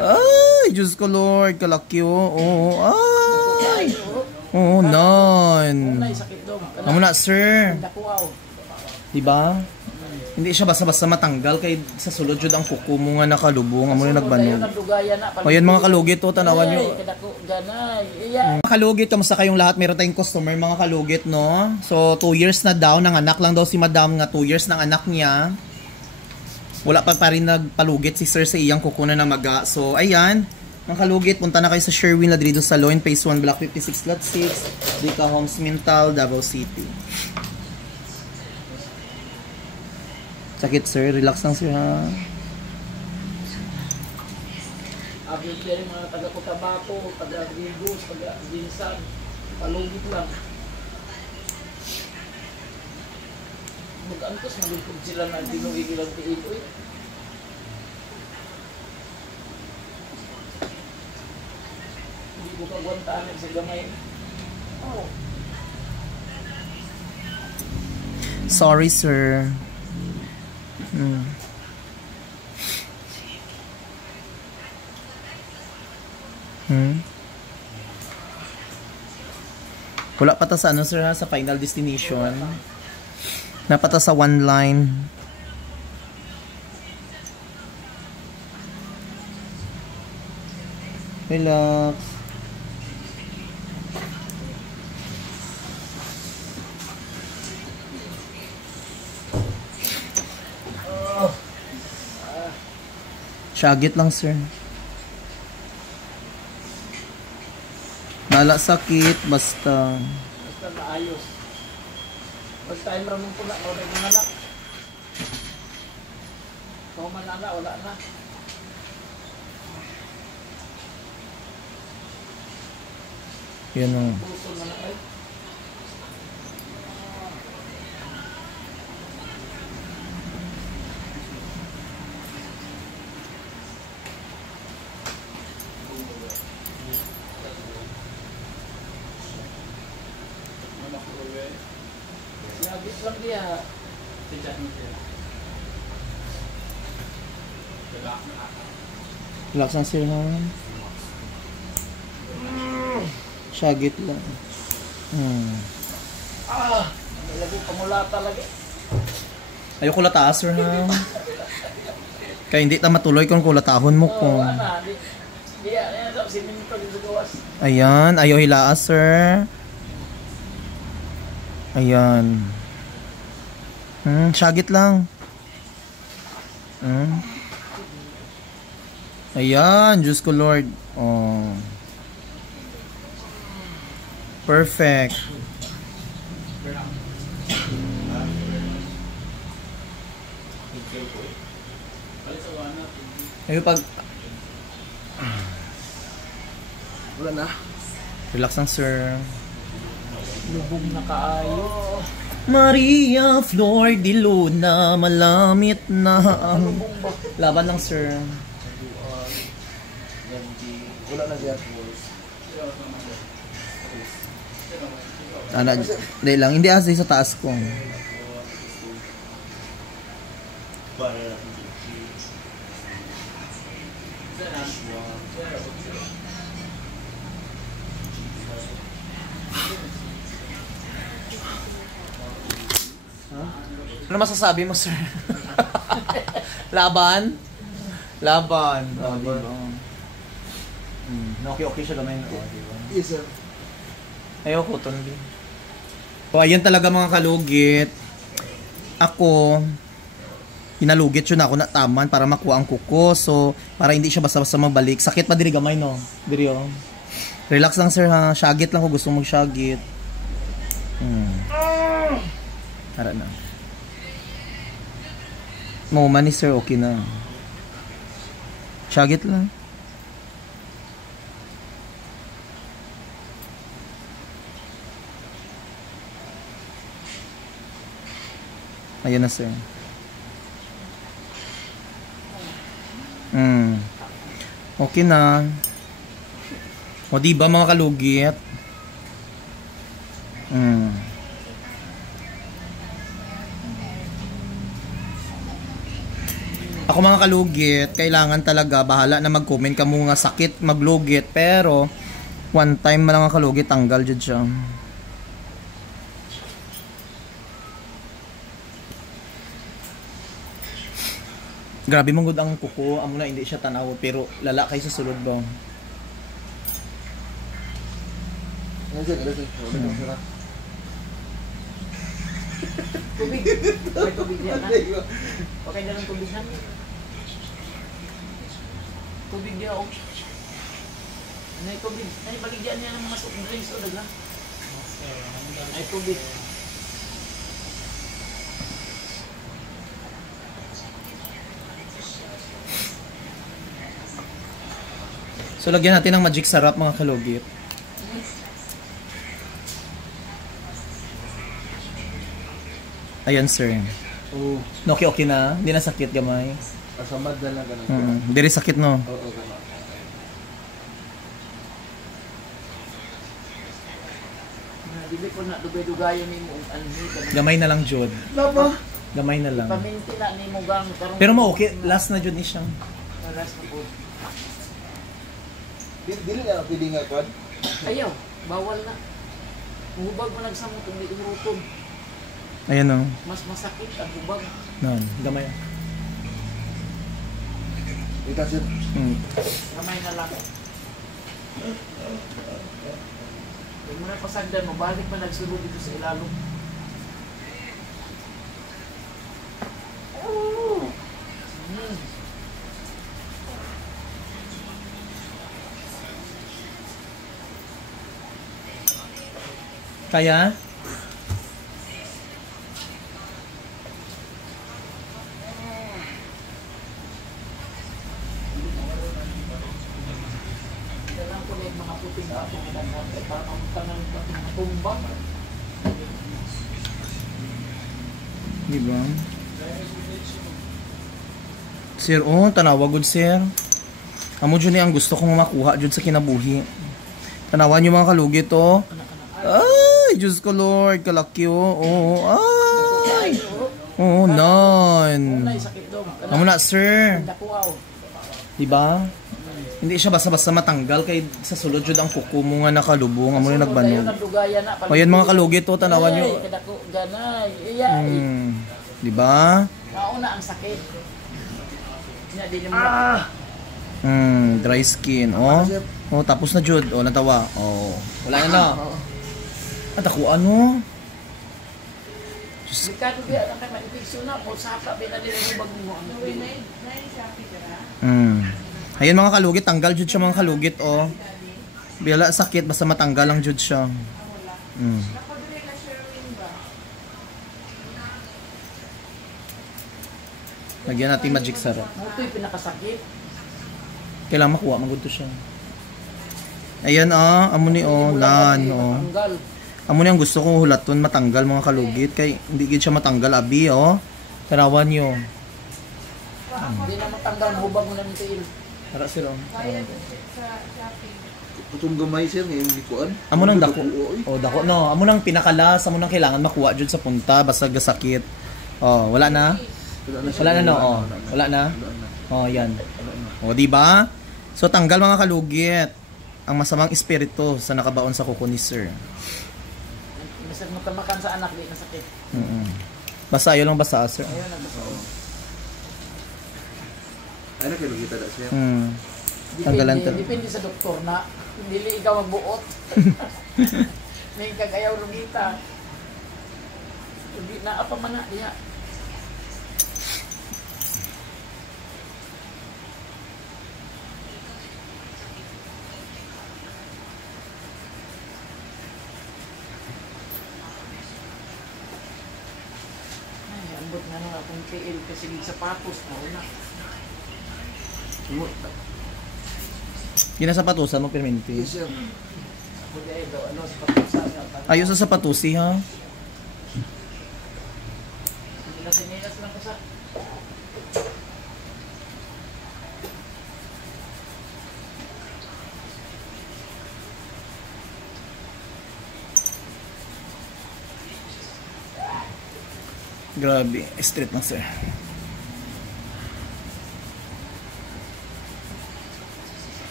Ay, Diyos ko Lord, kalaki oh. Oh, ay. Oh, non. Amo na, sir. Diba? Hindi siya basta-basta matanggal kay sa sulod jud ang kuko mo nga nakalubong amo na nagbanog. Ayan mga kalugit to, tanawan nyo. Mga kalugit, kamusta kayong lahat? Meron tayong customer mga kalugit, no? So 2 years na daw, nanganak lang daw si madam nga 2 years ng anak niya. Wala pa rin nagpalugit si sir sa iyang kuko na namaga. So ayan, mga kalugit, punta na kayo sa Sherwin Ladrido Salon, Phase 1, Block 56, Lot 6, Dica Homes, Mintal, Davao City. Sakit sir, relax lang sir ha. Abis din mga taga-Cotabato, taga-Rigos, taga-Ginsan, palugit lang. Mag-antos, malipod sila na dinuig ilang tiil. Hindi ko kagwantaan sa gamay. Oh. Sorry sir. Wala pa ta sa ano sir ha, sa final destination. Napata sa one line. Relax. Syagit lang sir. Nala sakit basta. Basta maayos. Basta ay maraming pula, wala yung anak. Kung manala, wala na. Yan o. Puso na ay. Nagis lang dia. Relax lang sir ha. Syagit lang. Lagi pamula talaga. Ayoko lataas sir ha. Kaya hindi ta matuloy kung kulatahon mo ko. Ayan, ayaw hilaas sir. Ayan. Syagit lang. Ayan, Diyos ko Lord. Oh. Perfect. Ayun pag Wala na. relax lang sir. Lubog na kaayo. Maria Flor de Luna, malamit na ang laban lang sir. Wala na diyan. Hindi lang, hindi asay sa taas ko. Ano masasabi mo, sir? Laban? Laban. Oh, diba? Okay siya naman. Oh, diba? Yes, sir. Ayoko, Tondi. So, ayun talaga mga kalugit. Ako, inalugit yun ako na taman para makuha ang kuko. So, para hindi siya basta-basta mabalik. Sakit pa diri gamay, no? Diri, oh. Relax lang, sir, ha? Syagit lang kung gusto mong syagit. Tara na. Moment ni sir, okay na. Syagit lang. Ayan na sir. Okay na. O diba mga kalugit? Ako Ako mga kalugit, kailangan talaga bahala na mag-comment ka mo nga sakit maglugit, pero one time lang ang kalugit tanggal jud siya. Grabe mong gud ang kuko, amo na hindi siya tanaw pero lala kay sa sulod ba. Tubig. May tubig yan, ha? Okay na lang tubig, ha? Tubig yan, oh. May tubig. Ay, baligyan niya ng mga soft drinks, oh, dagla. Ay, tubig. So lagyan natin ng magic sarap mga kalugit. Ayan sir. Oo. Okay na? Hindi na sakit gamay? Kasamad na lang ganun. Hindi rin sakit no? Oo, ganun. Dili po na dugay-dugayan ni mo ang anhi. Gamay na lang jud. Laba. Gamay na lang. Paminti na ni mo gang. Pero mo okay, last na jud ni siyang. Last na po. Dili na pwede nga kwan. Ayaw, bawal na. Hubag mo nagsamot, hindi umuruton. Ayan o. Mas masakit ang hubag. Noon, gamay. Ika sir. Kamay na lang. Huwag mo na pasagdan mo, balik pa nagsulod dito sa ilalong. Kaya? Kailangan ko na yung mga puting ako para mamutangan ng tumbang. Diba? Sir, oh, tanawa good sir. Amo dyan ang gusto kong makuha dyan sa kinabuhi. Tanawan nyo mga kalugit, oh. Ay, Diyos ko Lord, kalaki, oh. Ay. Oh, non. Unay, sakit daw. Amo na, sir. Nakuaw. Diba? Hindi siya basta-basta matanggal kay sa sulod jud ang kuko mo nga nakalubong, amo na nagbanog. O yan mga kalugit, oh, tanawan nyo. Ay, kadako, ganay. Iyay. Diba? Nauna ang sakit. Hindi naman Dry skin, oh. Oh, tapos na jud, oh, natawa. Oh, wala na na. At ako ano? Bikado biya na kayo ma-infection na po saka binali na yung bag mo ang Ayan mga kalugit, tanggal jud siya mga kalugit, oh. Bila sakit basta matanggal lang jud siya. Lagyan natin magic sarap. Ito'y pinakasakit. Kailangan makuha, magod to siya. Ayan amo ni nan, Tanggal. Amo ni ang gusto kong hulaton matanggal mga kalugit kay hindi gid siya matanggal abi, Tarawan nyo. Hindi na matanggal, hubag mo na ng tiil. Tara sir, Itong gamay sir, ngayong likuan. Amo nang dako. Dako no. Amo nang pinakalas, amo nang kailangan makuha jud sa punta basta gasakit. Wala na. Wala na no. Wala na. Yan. Di ba? So tanggal mga kalugit ang masamang espiritu sa nakabaon sa kuko ni sir. Basta matamakan sa anak, di nasakit. Basta ayaw lang basa sir. Ayun, nagbasa. Ay na kayo kita da sir. Tanggalan Depende sa doktor na hindi ikaw magbuot. May kagayaw lumita. Hindi na apa man na diya. Ay, ambot na nung akong tiil kasi sapatos na una. Ginasapatusan mo perminti. Yes sir. Buti ay daw, ano, sapatos na. Ayos sa sapatusi ha. Nilas lang ko sa... Grabe, straight na sir.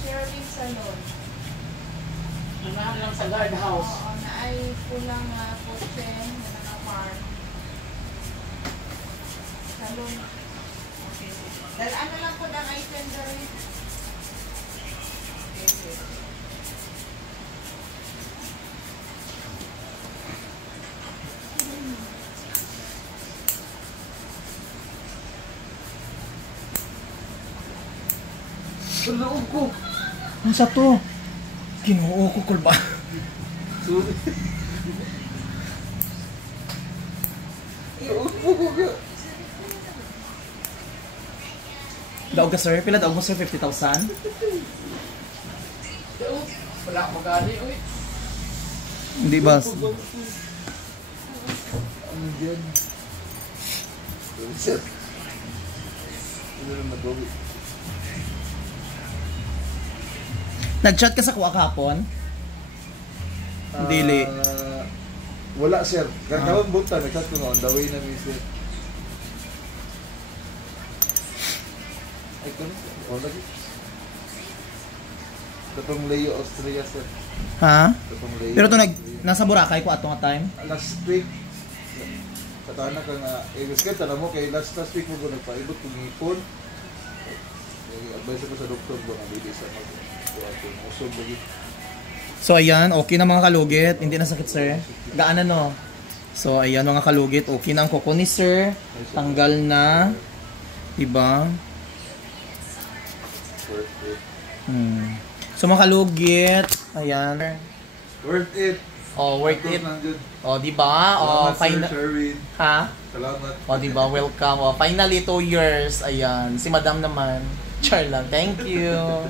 Sherwin Salon. Nanahan lang sa guard house. Oo, na ay pulang kotse na naka-farm. Salon. Okay. Dahil ano lang po ang item dali? Okay. Tulog ko. Ano sa to? Ginoo ko, kulba. Sorry. Tulog ko ka. Daog ka, sir? Pila daog mo, sir? 50,000? Wala ko gani, uy. Hindi ba? Ano yan? Sorry, sir. Ano naman nagawi? Nag-chat ka sa kuha kahapon? Dili. Wala, sir. Kakawang buta, nag-chat ko nga on the way na mi, sir. Ay, kung lagi. Katong Leo, Austria, sir. Ha? Katong Leo. Pero to nasa Boracay ko ato nga time. Last week, katana ka nga, gusto ka, tala mo, kay last week mo ko nagpaibot kung ipon. Advice ako sa doktor ko na hindi sa usog lagi. So ayan, okay na mga kalugit. Hindi na sakit, sir. Gaan no? So ayan mga kalugit, okay na ang kuko ni sir. Tanggal na. Diba? Worth it. So mga kalugit, ayan. Worth it. Oh, worth it. Nandun. Oh, diba? Oh, Salamat, Sir final. Sherwin. Ha? Salamat. Oh, diba? Welcome. Oh, finally 2 years. Ayan. Si Madam naman. Char lang. Thank you.